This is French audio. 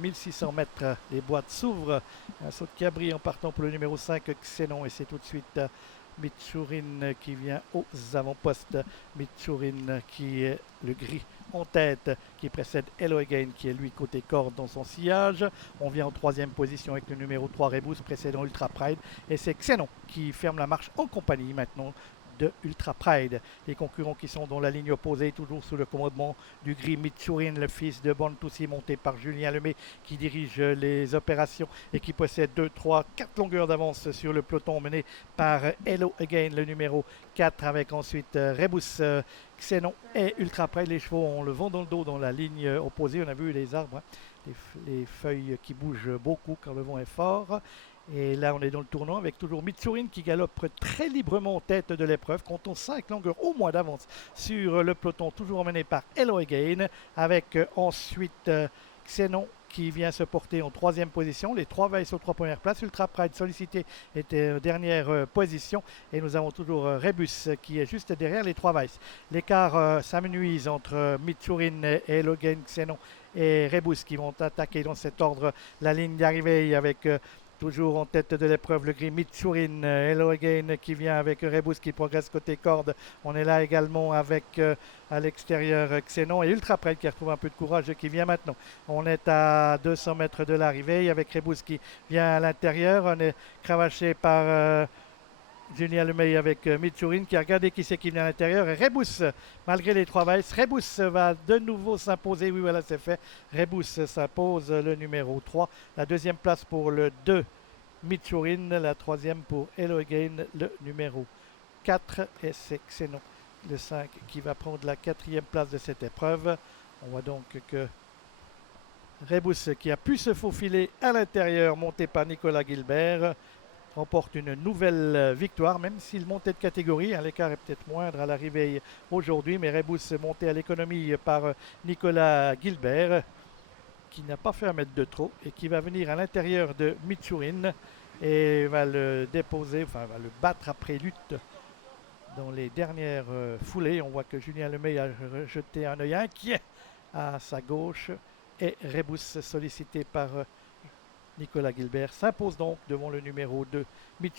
1600 mètres, les boîtes s'ouvrent. Un saut de cabri en partant pour le numéro 5, Xenon. Et c'est tout de suite Mitchourin qui vient aux avant-postes. Mitchourin qui est le gris en tête, qui précède Hello Again, qui est lui côté corde dans son sillage. On vient en troisième position avec le numéro 3, Rebus, précédant Ultra Pride. Et c'est Xenon qui ferme la marche en compagnie maintenant de Ultra Pride. Les concurrents qui sont dans la ligne opposée, toujours sous le commandement du gris Mitchourin, le fils de Bontoussi, monté par Julien Lemay, qui dirige les opérations et qui possède 2, 3, 4 longueurs d'avance sur le peloton mené par Hello Again, le numéro 4, avec ensuite Rebus, Xenon et Ultra Pride. Les chevaux ont le vent dans le dos dans la ligne opposée. On a vu les arbres, hein, les feuilles qui bougent beaucoup quand le vent est fort. Et là, on est dans le tournant avec toujours Mitchourin qui galope très librement en tête de l'épreuve, comptant 5 longueurs au moins d'avance sur le peloton, toujours emmené par Hello Again, avec ensuite Xenon qui vient se porter en troisième position. Les trois veillent sur 3 premières places. Ultra Pride sollicité était en dernière position. Et nous avons toujours Rebus qui est juste derrière les trois veilles. L'écart s'amenuise entre Mitchourin et Hello Again, Xenon et Rebus qui vont attaquer dans cet ordre la ligne d'arrivée avec toujours en tête de l'épreuve, le gris Mitchourin, Hello Again qui vient avec Rebus qui progresse côté corde. On est là également avec à l'extérieur Xenon et Ultra Pride qui retrouve un peu de courage qui vient maintenant. On est à 200 mètres de l'arrivée avec Rebus qui vient à l'intérieur. On est cravaché par Julien Lemay avec Mitchourin qui a regardé qui c'est qui vient à l'intérieur. Et Rebus, malgré les trois valses, Rebus va de nouveau s'imposer. Oui, voilà, c'est fait. Rebus s'impose le numéro 3. La deuxième place pour le 2, Mitchourin. La troisième pour Hello Again, le numéro 4. Et c'est Xenon, le 5, qui va prendre la quatrième place de cette épreuve. On voit donc que Rebus, qui a pu se faufiler à l'intérieur, monté par Nicolas Gilbert, remporte une nouvelle victoire, même s'il montait de catégorie. Hein, l'écart est peut-être moindre à l'arrivée aujourd'hui, mais Rebus monté à l'économie par Nicolas Gilbert, qui n'a pas fait un mètre de trop et qui va venir à l'intérieur de Mitchourin et va le déposer, enfin va le battre après lutte dans les dernières foulées. On voit que Julien Lemay a jeté un œil inquiet à sa gauche et Rebus sollicité par Nicolas Gilbert s'impose donc devant le numéro 2, Mitchourin.